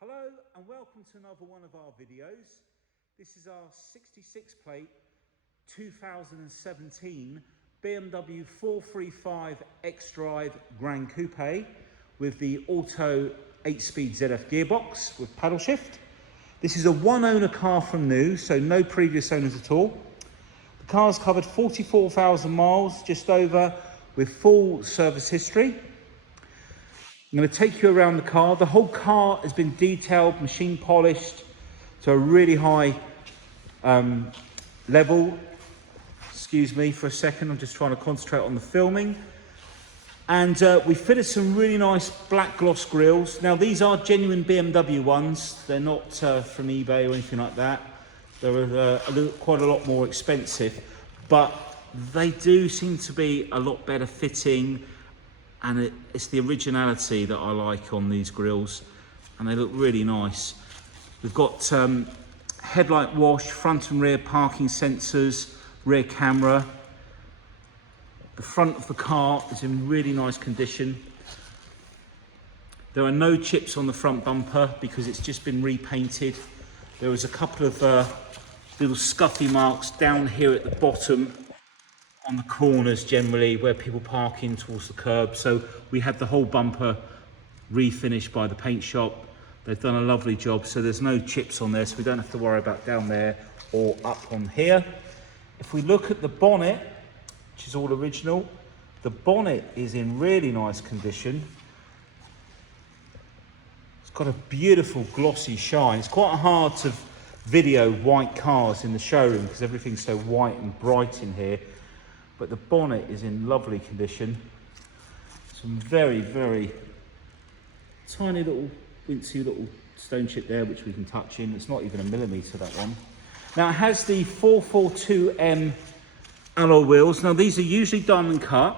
Hello and welcome to another one of our videos. This is our 66 plate 2017 BMW 435 Xdrive Gran Coupe with the auto 8-speed ZF gearbox with paddle shift. This is a one owner car from new, so no previous owners at all. The car's covered 44,000 miles, just over, with full service history. I'm going to take you around the car. The whole car has been detailed, machine polished to a really high level. Excuse me for a second, I'm just trying to concentrate on the filming. And we fitted some really nice black gloss grills. Now these are genuine BMW ones. They're not from eBay or anything like that. They're quite a lot more expensive, but they do seem to be a lot better fitting. And it's the originality that I like on these grills, and they look really nice. We've got headlight wash, front and rear parking sensors, rear camera. The front of the car is in really nice condition. There are no chips on the front bumper because it's just been repainted. There was a couple of little scuffy marks down here at the bottom on the corners generally where people park in towards the curb, so we had the whole bumper refinished by the paint shop. They've done a lovely job, so there's no chips on there, so we don't have to worry about down there or up on here. If we look at the bonnet, which is all original, the bonnet is in really nice condition. It's got a beautiful glossy shine. It's quite hard to video white cars in the showroom because everything's so white and bright in here. But the bonnet is in lovely condition. Some very, very tiny little, wincy little stone chip there, which we can touch in. It's not even a millimetre, that one. Now it has the 442M alloy wheels. Now these are usually diamond cut.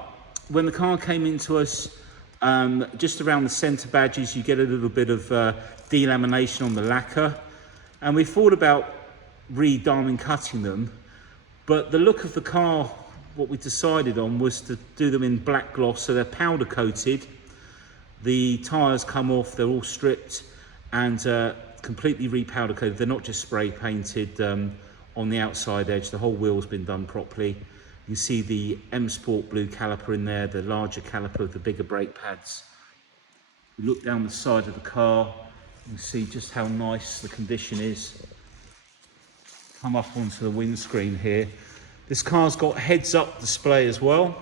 When the car came into us, just around the centre badges, you get a little bit of delamination on the lacquer. And we thought about re-diamond cutting them, but the look of the car, what we decided on was to do them in black gloss, so they're powder coated. The tyres come off, they're all stripped and completely repowder coated. They're not just spray painted on the outside edge. The whole wheel's been done properly. You see the M Sport blue caliper in there, the larger caliper with the bigger brake pads. We look down the side of the car, you can see just how nice the condition is. Come up onto the windscreen here. This car's got heads-up display as well.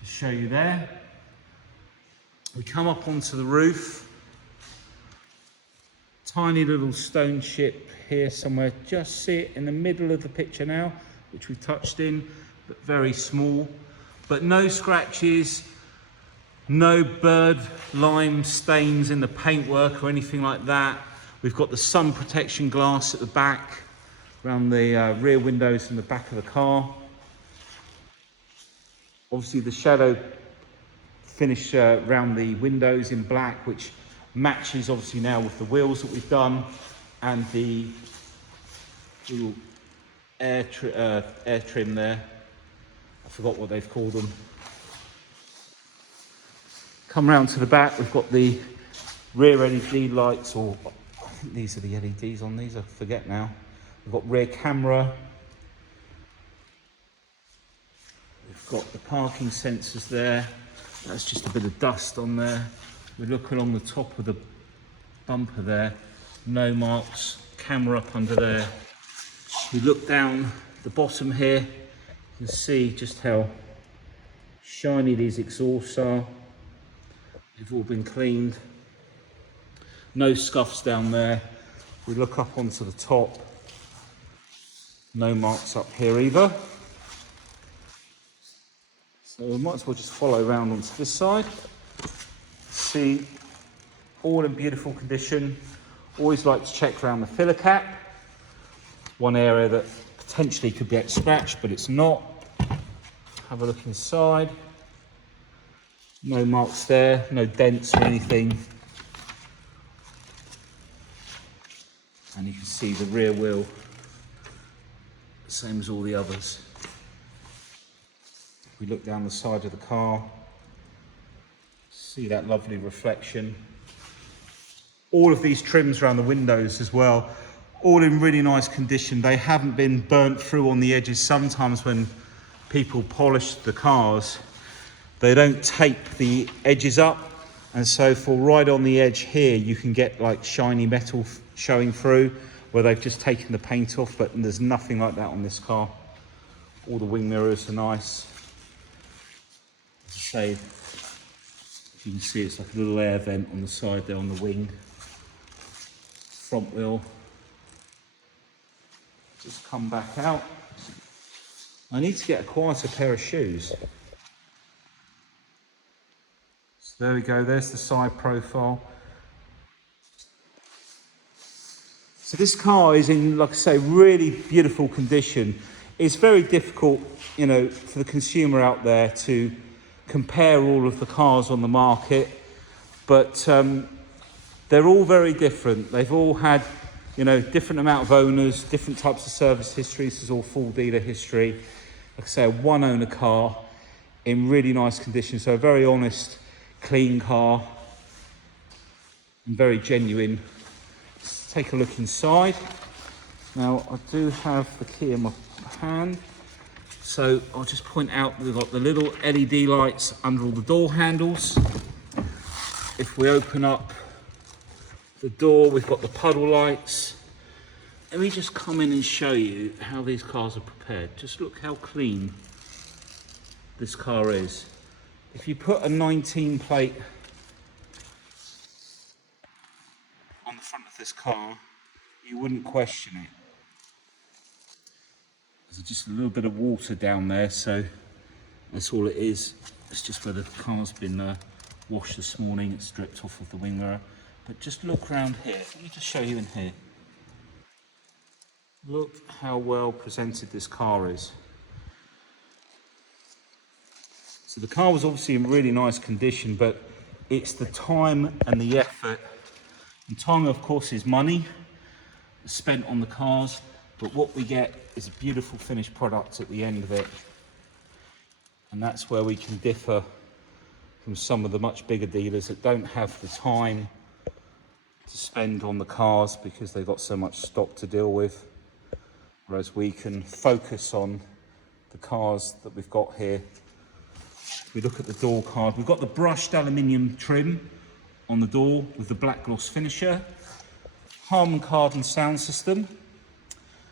Just show you there. We come up onto the roof. Tiny little stone chip here somewhere. Just see it in the middle of the picture now, which we've touched in, but very small. But no scratches, no bird lime stains in the paintwork or anything like that. We've got the sun protection glass at the back, around the rear windows and the back of the car. Obviously the shadow finish around the windows in black, which matches obviously now with the wheels that we've done, and the little air trim there. I forgot what they've called them. Come round to the back, we've got the rear LED lights, or I think these are the LEDs on these, I forget now. We've got rear camera. We've got the parking sensors there. That's just a bit of dust on there. We look along the top of the bumper there. No marks. Camera up under there. We look down the bottom here. You can see just how shiny these exhausts are. They've all been cleaned. No scuffs down there. We look up onto the top. No marks up here either. So we might as well just follow around onto this side. See, all in beautiful condition. Always like to check around the filler cap. One area that potentially could get scratched, but it's not. Have a look inside. No marks there, no dents or anything. And you can see the rear wheel, same as all the others. We look down the side of the car, see that lovely reflection. All of these trims around the windows as well, all in really nice condition. They haven't been burnt through on the edges. Sometimes when people polish the cars, they don't tape the edges up, and so for right on the edge here you can get like shiny metal showing through where they've just taken the paint off, but there's nothing like that on this car. All the wing mirrors are nice. As I say, if you can see, it's like a little air vent on the side there on the wing. Front wheel. Just come back out. I need to get a quieter pair of shoes. So there we go, there's the side profile. So this car is in, like I say, really beautiful condition. It's very difficult, you know, for the consumer out there to compare all of the cars on the market, but they're all very different. They've all had, you know, different amount of owners, different types of service history. This is all full dealer history. Like I say, a one owner car in really nice condition. So a very honest, clean car and very genuine. Let's take a look inside. Now I do have the key in my hand. So I'll just point out we've got the little LED lights under all the door handles. If we open up the door, we've got the puddle lights. Let me just come in and show you how these cars are prepared. Just look how clean this car is. If you put a 19 plate on the front of this car, you wouldn't question it. There's just a little bit of water down there, so that's all it is. It's just where the car's been washed this morning. It's dripped off of the wing mirror. But just look around here. Let me just show you in here. Look how well presented this car is. So the car was obviously in really nice condition, but it's the time and the effort. And time, of course, is money spent on the cars, but what we get is a beautiful finished product at the end of it. And that's where we can differ from some of the much bigger dealers that don't have the time to spend on the cars because they've got so much stock to deal with, whereas we can focus on the cars that we've got here. If we look at the door card, we've got the brushed aluminium trim on the door with the black gloss finisher, HARMAN KARDON sound system,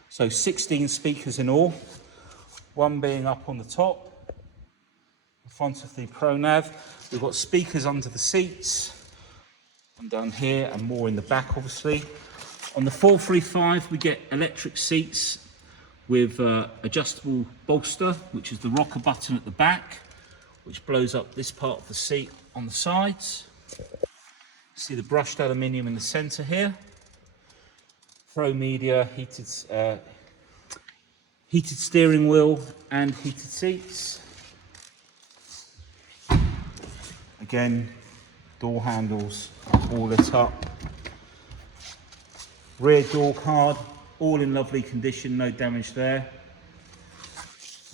so 16 speakers in all, one being up on the top, in front of the Pro Nav. We've got speakers under the seats, and down here, and more in the back, obviously. On the 435, we get electric seats with adjustable bolster, which is the rocker button at the back, which blows up this part of the seat on the sides. See the brushed aluminium in the center here. Pro Media, heated steering wheel and heated seats. Again, door handles all lit up. Rear door card, all in lovely condition, no damage there.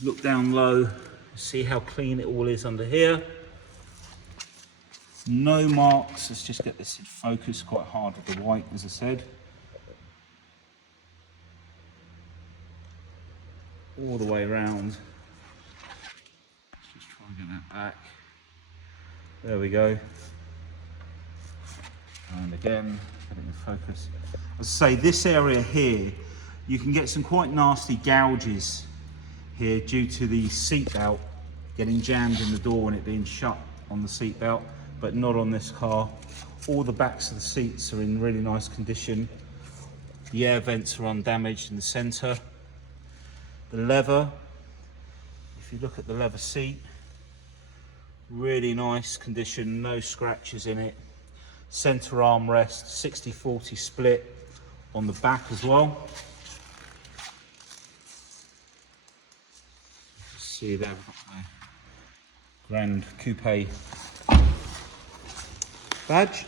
Look down low, see how clean it all is under here. No marks. Let's just get this in focus. Quite hard with the white, as I said. All the way around. Let's just try and get that back. There we go. And again, get it in focus. As I say, this area here, you can get some quite nasty gouges here due to the seat belt getting jammed in the door and it being shut on the seat belt, but not on this car. All the backs of the seats are in really nice condition. The air vents are undamaged in the center. The leather, if you look at the leather seat, really nice condition, no scratches in it. Center armrest, 60-40 split on the back as well. See there, we've got the Gran Coupe badge.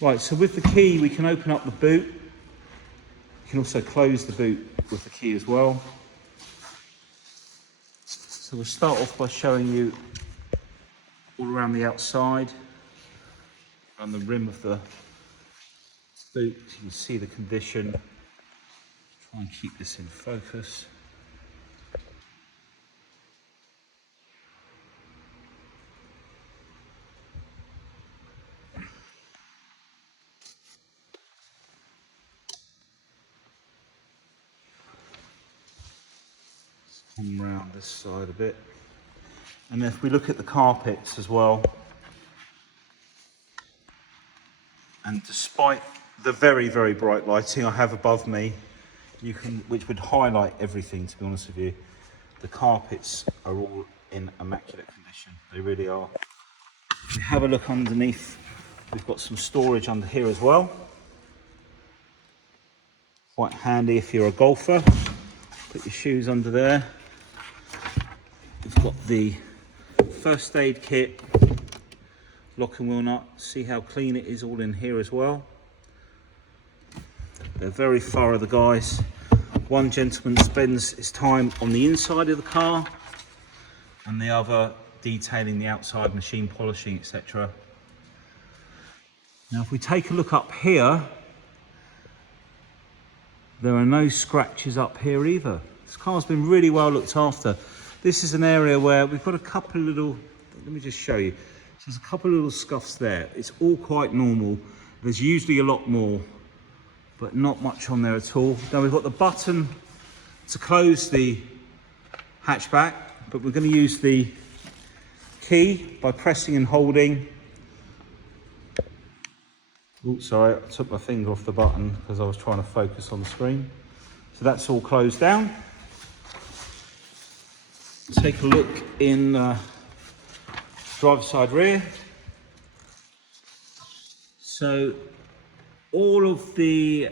Right, so with the key we can open up the boot. You can also close the boot with the key as well. So we'll start off by showing you all around the outside, around the rim of the boot, you can see the condition. Try and keep this in focus. Let's come round this side a bit. And if we look at the carpets as well, and despite the very, very bright lighting I have above me, which would highlight everything, to be honest with you, the carpets are all in immaculate condition. They really are. If we have a look underneath, we've got some storage under here as well. Quite handy if you're a golfer. Put your shoes under there. We've got the first aid kit, lock and wheel nut. See how clean it is all in here as well. They're very thorough, the guys. One gentleman spends his time on the inside of the car and the other detailing the outside, machine polishing, etc. Now if we take a look up here, there are no scratches up here either. This car's been really well looked after. This is an area where we've got a couple of little, let me just show you. There's a couple of little scuffs there. It's all quite normal. There's usually a lot more, but not much on there at all. Now we've got the button to close the hatchback, but we're going to use the key by pressing and holding. Oh, sorry, I took my finger off the button because I was trying to focus on the screen. So that's all closed down. Take a look in driver's side rear. So all of the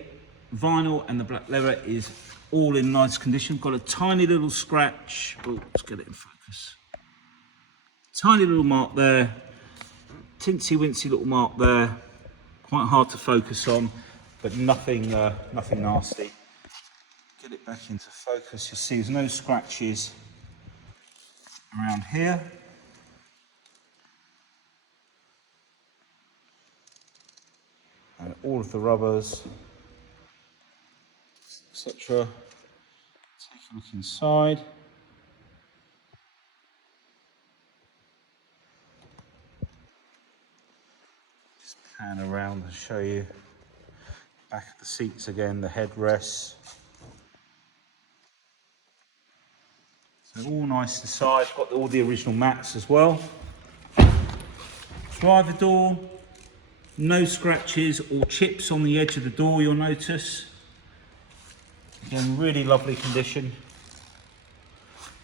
vinyl and the black leather is all in nice condition. Got a tiny little scratch. Oh, let's get it in focus. Tiny little mark there. Tinsy wincy little mark there. Quite hard to focus on, but nothing nasty. Get it back into focus. You'll see there's no scratches around here. And all of the rubbers, etc. Take a look inside. Just pan around and show you back of the seats again, the headrests. So all nice inside. Got all the original mats as well. Driver door. No scratches or chips on the edge of the door, you'll notice. Again, really lovely condition.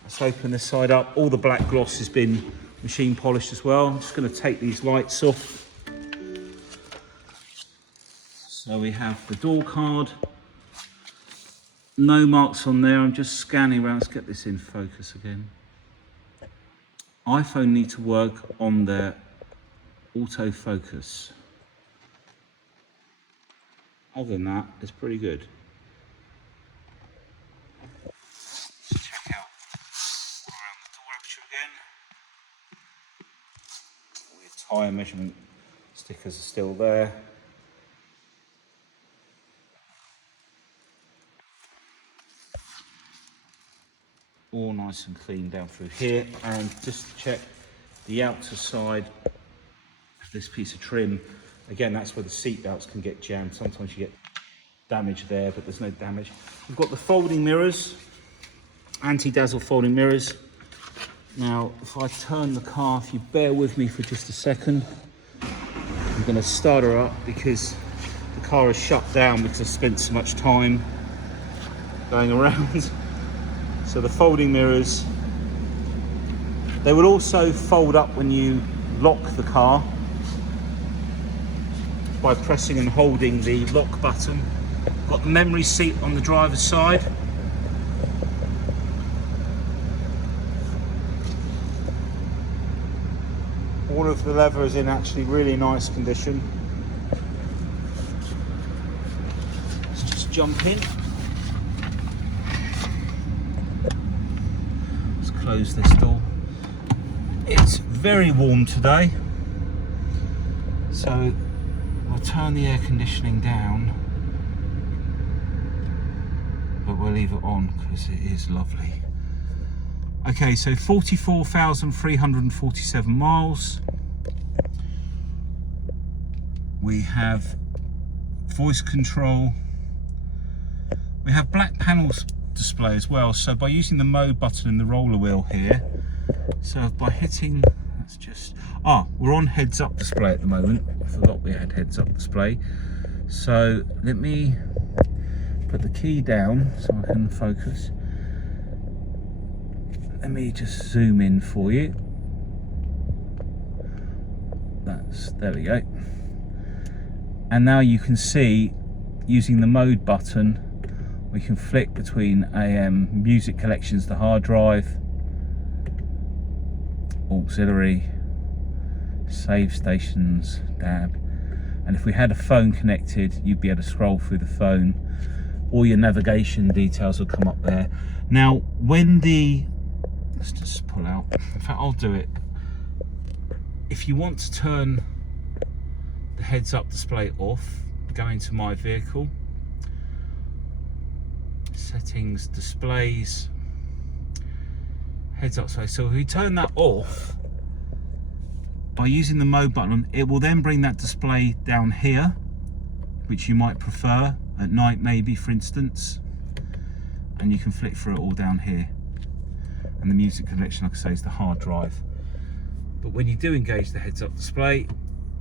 Let's open this side up. All the black gloss has been machine polished as well. I'm just going to take these lights off. So we have the door card. No marks on there. I'm just scanning around. Let's get this in focus again. iPhone need to work on their autofocus. Other than that, it's pretty good. Let's check out around the door aperture again. All your tyre measurement stickers are still there. All nice and clean down through here. And just to check the outer side of this piece of trim. Again, that's where the seat belts can get jammed. Sometimes you get damage there, but there's no damage. We've got the folding mirrors, anti-dazzle folding mirrors. Now, if I turn the car, if you bear with me for just a second, I'm going to start her up because the car is shut down because I've spent so much time going around. So the folding mirrors, they will also fold up when you lock the car by pressing and holding the lock button. Got the memory seat on the driver's side. All of the leather is in actually really nice condition. Let's just jump in. Let's close this door. It's very warm today, so I'll turn the air conditioning down, but we'll leave it on because it is lovely. Okay, so 44,347 miles. We have voice control. We have black panels display as well. So by using the mode button in the roller wheel here, so by hitting, let's just, we're on heads up display at the moment. I forgot we had heads up display. So let me put the key down so I can focus. Let me just zoom in for you. There we go. And now you can see, using the mode button, we can flick between AM, music collections, the hard drive, auxiliary, save stations, DAB. And if we had a phone connected, you'd be able to scroll through the phone. All your navigation details will come up there. Now, let's just pull out. In fact, I'll do it. If you want to turn the heads up display off, go into my vehicle, settings, displays, heads up display. So if we turn that off by using the mode button, it will then bring that display down here, which you might prefer at night, maybe, for instance, and you can flick through it all down here. And the music collection, like I say, is the hard drive. But when you do engage the heads up display,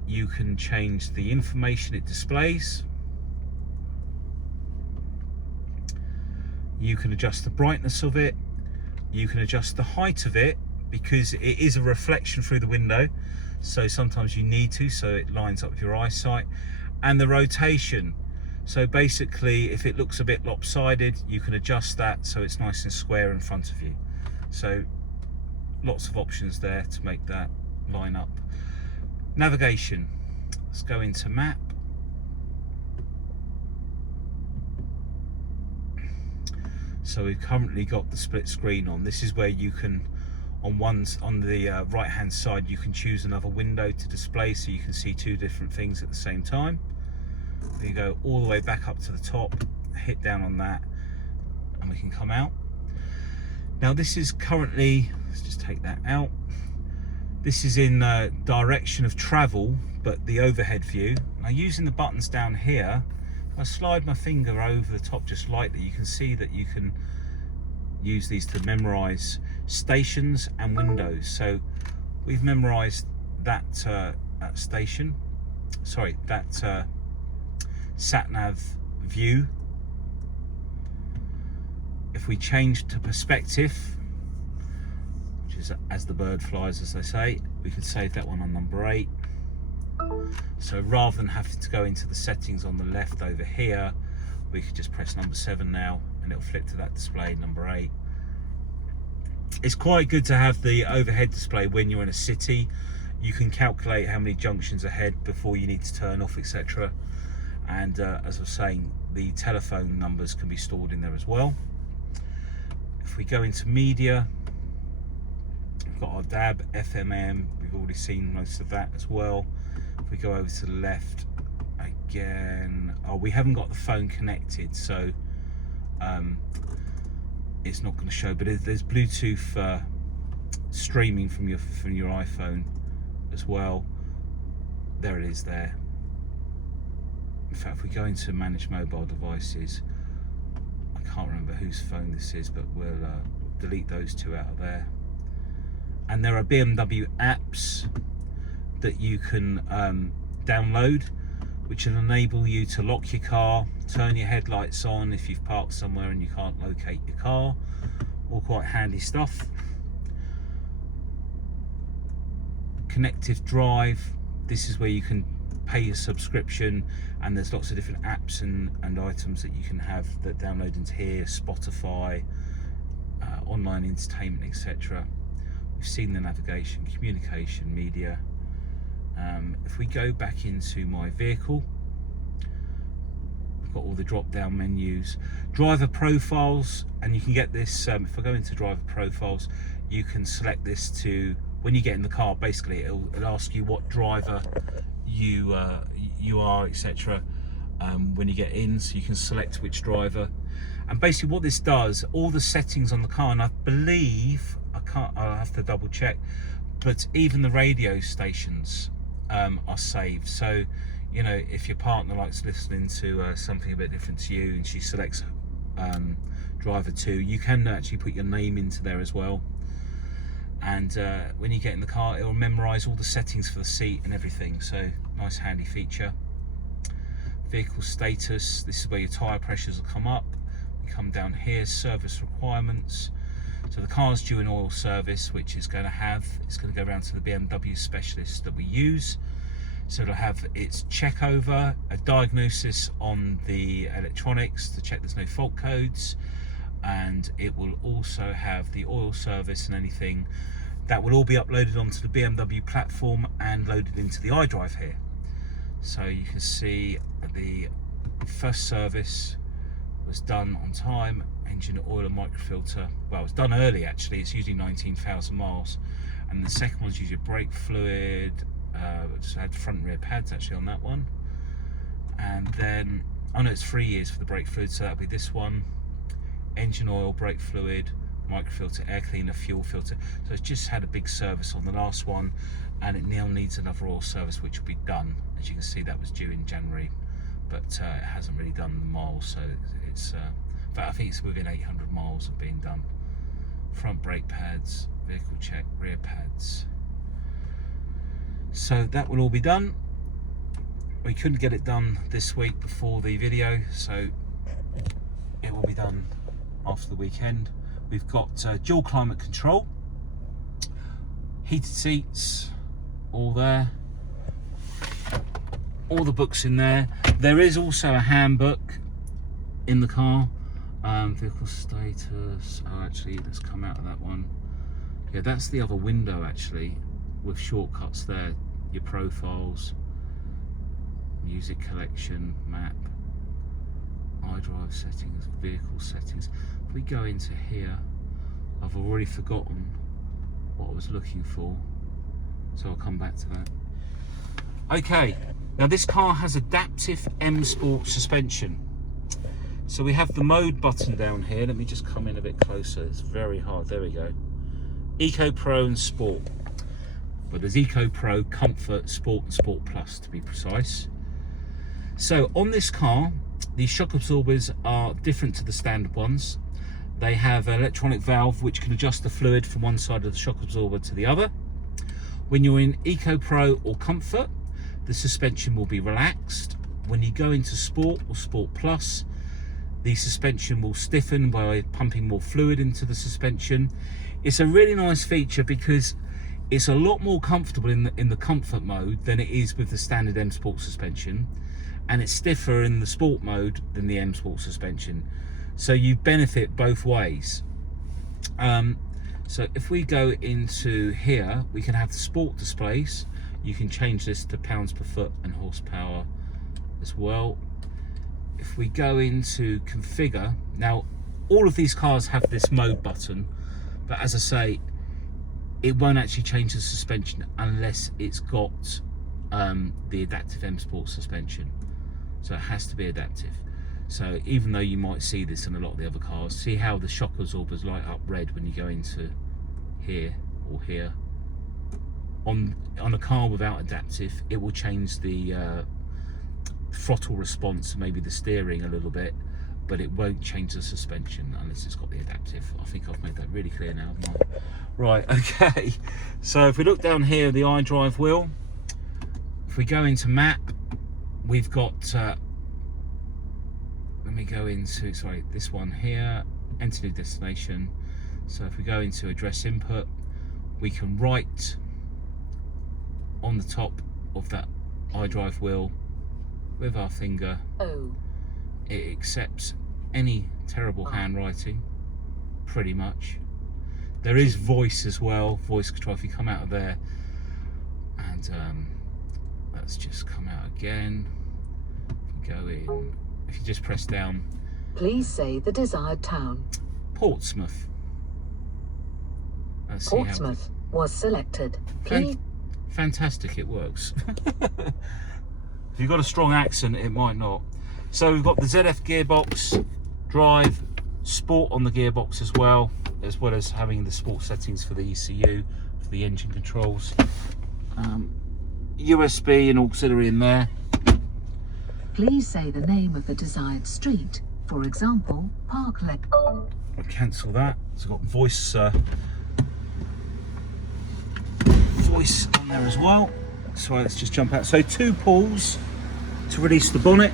you can change the information it displays. You can adjust the brightness of it. You can adjust the height of it, because it is a reflection through the window. So sometimes you need to, so it lines up with your eyesight. And the rotation. So basically, if it looks a bit lopsided, you can adjust that so it's nice and square in front of you. So lots of options there to make that line up. Navigation. Let's go into map. So we've currently got the split screen on. This is where you can, on the right hand side, you can choose another window to display, so you can see two different things at the same time. You go all the way back up to the top, hit down on that, and we can come out. Now this is currently, let's just take that out. This is in direction of travel, but the overhead view. Now using the buttons down here, if I slide my finger over the top just lightly, you can see that you can use these to memorize stations and windows. So we've memorized that station, sorry, that sat-nav view. If we change to perspective, which is as the bird flies, as they say, we could save that one on number 8. So rather than having to go into the settings on the left over here, we could just press number 7 now, and it'll flip to that display, number 8. It's quite good to have the overhead display when you're in a city. You can calculate how many junctions ahead before you need to turn off, etc. And as I was saying, the telephone numbers can be stored in there as well. If we go into media, we've got our DAB, FM, we've already seen most of that as well. If we go over to the left again, we haven't got the phone connected, so it's not going to show, but there's Bluetooth streaming from your iPhone as well. There it is there. In fact, if we go into manage mobile devices, I can't remember whose phone this is, but we'll delete those two out of there. And there are BMW apps that you can download, which will enable you to lock your car, turn your headlights on if you've parked somewhere and you can't locate your car. All quite handy stuff. Connective Drive, this is where you can pay your subscription, and there's lots of different apps and items that you can have that download into here. Spotify, online entertainment, etc. We've seen the navigation, communication, media. If we go back into my vehicle, we've got all the drop down menus, driver profiles, and you can get this, if I go into driver profiles, you can select this to, when you get in the car, basically it'll ask you what driver you are, etc. When you get in, so you can select which driver. And basically what this does, all the settings on the car, and I believe, I'll have to double check, but even the radio stations are saved. So, you know, if your partner likes listening to something a bit different to you and she selects driver 2, you can actually put your name into there as well. And when you get in the car, it will memorize all the settings for the seat and everything. So nice handy feature. Vehicle status, this is where your tyre pressures will come up. We come down here, service requirements. So the car's due an oil service, which it's going to go around to the BMW specialist that we use. So it'll have its check over, a diagnosis on the electronics to check there's no fault codes, and it will also have the oil service and anything that will all be uploaded onto the BMW platform and loaded into the iDrive here. So you can see the first service was done on time, engine oil and microfilter. Well, it was done early actually, it's usually 19,000 miles. And the second one's usually brake fluid, just had front and rear pads actually on that one. And then, I know it's 3 years for the brake fluid, so that'll be this one. Engine oil, brake fluid, microfilter, air cleaner, fuel filter. So it's just had a big service on the last one, and it now needs another oil service, which will be done. As you can see, that was due in January, but it hasn't really done the miles, so it's but I think it's within 800 miles of being done. Front brake pads, vehicle check, rear pads. So that will all be done. We couldn't get it done this week before the video, so it will be done after the weekend. We've got dual climate control, heated seats, all there, all the books in there. There is also a handbook in the car. Vehicle status, oh actually let's come out of that one. Yeah, that's the other window actually, with shortcuts there, your profiles, music collection, map, iDrive settings, vehicle settings. If we go into here, I've already forgotten what I was looking for, so I'll come back to that. Okay, now this car has adaptive M Sport suspension. So we have the mode button down here. Let me just come in a bit closer, it's very hard, there we go. Eco Pro and Sport. But there's Eco Pro, Comfort, Sport and Sport Plus to be precise. So on this car, the shock absorbers are different to the standard ones. They have an electronic valve which can adjust the fluid from one side of the shock absorber to the other. When you're in Eco Pro or Comfort, the suspension will be relaxed. When you go into Sport or Sport Plus, the suspension will stiffen by pumping more fluid into the suspension. It's a really nice feature because it's a lot more comfortable in the Comfort mode than it is with the standard M Sport suspension, and it's stiffer in the Sport mode than the M Sport suspension. So you benefit both ways. So if we go into here, we can have the Sport displays. You can change this to pounds per foot and horsepower as well. If we go into configure, now all of these cars have this mode button, but as I say, it won't actually change the suspension unless it's got the adaptive M Sport suspension. So it has to be adaptive. So even though you might see this in a lot of the other cars, see how the shock absorbers light up red when you go into here or here. On a car without adaptive, it will change the throttle response, maybe the steering a little bit, but it won't change the suspension unless it's got the adaptive. I think I've made that really clear now, haven't I? Right, okay. So if we look down here, the iDrive wheel, if we go into map, we've got, let me go into, sorry, this one here, enter new destination. So if we go into address input, we can write on the top of that iDrive wheel with our finger. It accepts any terrible handwriting, pretty much. There is voice as well, voice control. If you come out of there, and let's just come out again. If you go in, if you just press down. Please say the desired town. Portsmouth. Portsmouth was selected. Please. fantastic, it works. If you've got a strong accent, it might not. So we've got the ZF gearbox, drive, sport on the gearbox as well as having the sport settings for the ECU, for the engine controls. USB and auxiliary in there. Please say the name of the desired street. For example, Park Lake. I'll cancel that. So I've got voice on there as well. So let's just jump out. So 2 pulls to release the bonnet.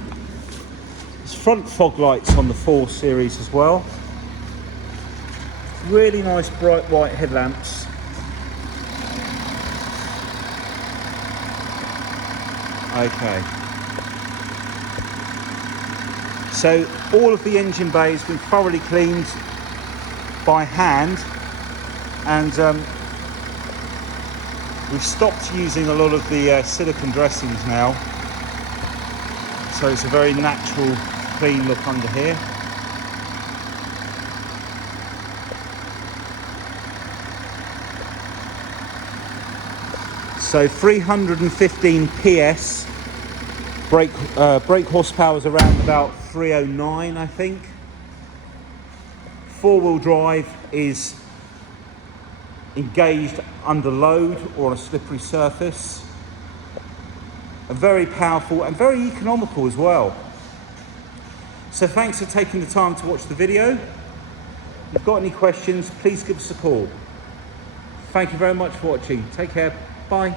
There's front fog lights on the 4 Series as well. Really nice bright white headlamps. Okay. So all of the engine bay has been thoroughly cleaned by hand, and we've stopped using a lot of the silicone dressings now, so it's a very natural clean look under here. So 315 PS, brake horsepower is around about 309, I think. 4-wheel drive is engaged under load or on a slippery surface. And very powerful and very economical as well. So thanks for taking the time to watch the video. If you've got any questions, please give us a call. Thank you very much for watching. Take care. Bye.